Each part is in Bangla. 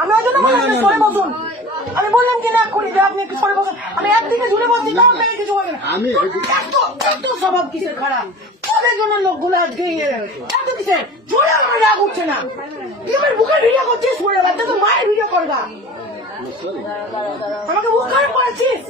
আমি ওই জন্য বললাম সরে বসুন। আমি বললাম কি না এক্ষুনি যে আপনি একটু সরে বসুন। আমি একদিকে ঝুলে বসছি তাও মেয়ে কিছু বলবে না। এত স্বভাব কিসের খারাপ? তোদের জন্য লোকগুলো আজকে এত কিসের জোরে আমার রাগ উঠছে না। তুই আমার বুকের ভিডিও করছিস, সরে বাচ্চা তো মায়ের ভিডিও করবা। আমাকে মুখ খারাপ করেছিস।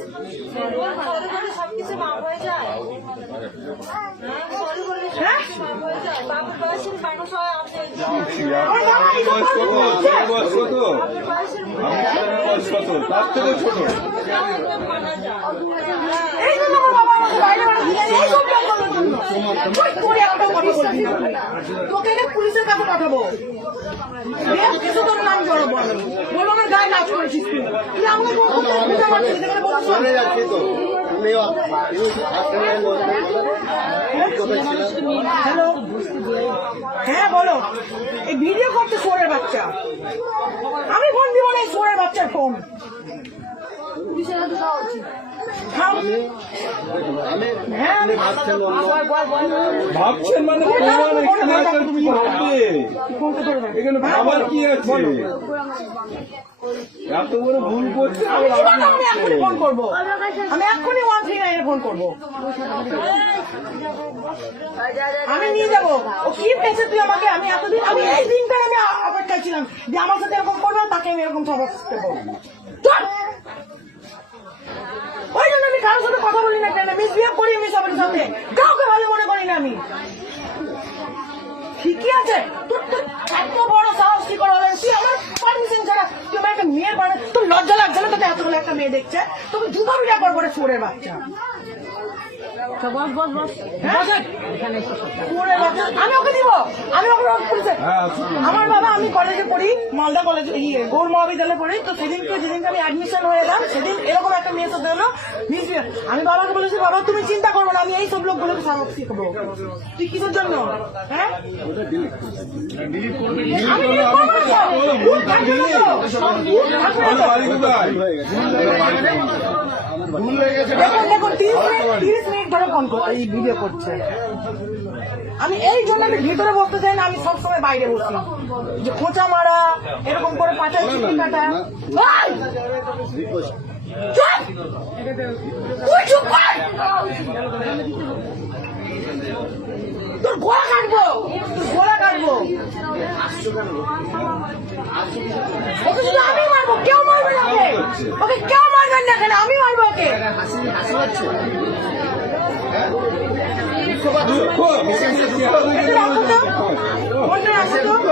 তোকে পুলিশের কাছে পাঠাবো, কিছু তোর নাম জড়াবো, বলবো আমার গায়ে নাচ করেছিস তুই আমাকে হ্যালো, হ্যাঁ বলো। এই ভিডিও করতে সোরের বাচ্চা, আমি ফোন দিব না এই সোরের বাচ্চার ফোন। ভাবছেন মানে এখানে ভাবার কি আছে? এত বড় ভুল করছে। আমি এক্ষুনি ফোন করবো, আমি এক্ষুনি 139 ফোন করবো। আমি নিয়ে যাবো। ও কি পেয়েছে তুই আমাকে? আমি এতদিন, আমি এই দিনটাই আমি অপেক্ষায় ছিলাম যে আমার সাথে এরকম করবে, তাকে আমি এরকম স্বভাব দেবো। ওই জন্য আমি কারোর সাথে কথা বলি না, কেন মিসবিহেভ করি আমি সবার সাথে, কাউকে ভালো মনে করি না আমি। ঠিকই আছে, তোর এত বড় সাহস কি করে হলেন? তুই আমার পারমিশন ছাড়া তুই আমার একটা মেয়ের বাড়ি, তোর লজ্জা লাগছে না? তোকে এতগুলো একটা মেয়ে দেখছে, তোকে জুতা বিটা করবো রে চোরের বাচ্চা। আমি ওকে দিব, আমি ওকে পুলিশে। আমার বাবা, আমি কলেজে পড়ি, মালদা কলেজে, গৌর মহাবিদ্যালয়ে পড়ি। তো সেদিনকে যেদিনকে আমি অ্যাডমিশন হয়ে গেলাম, সেদিন এরকম একটা মেয়ে সাথে হলো। আমি বাবাকে বলেছি, বাবা তুমি চিন্তা করবো না, আমি এই সব লোকগুলোকে সাহস শিখবো। তুই কিসের জন্য? হ্যাঁ, আমি দেখুন 30 মিনিট ধরে ফোন এই ভিডিও করছে। আমি এই জন্য আমি ভিতরে বসতে চাই না, আমি সবসময় বাইরে বসি, যে খোঁচা মারা, এরকম করে পাচার চিঠি কাটা। তুই চুপ কর, তোর গলা কাটবো, তোর গলা কাটবো। ওকে শুধু আমি মারবো, কেউ মারবে না ওকে, ওকে কেউ মারবেন না, কেন আমি মারবো ওকে। ফোনটা রাখো তো।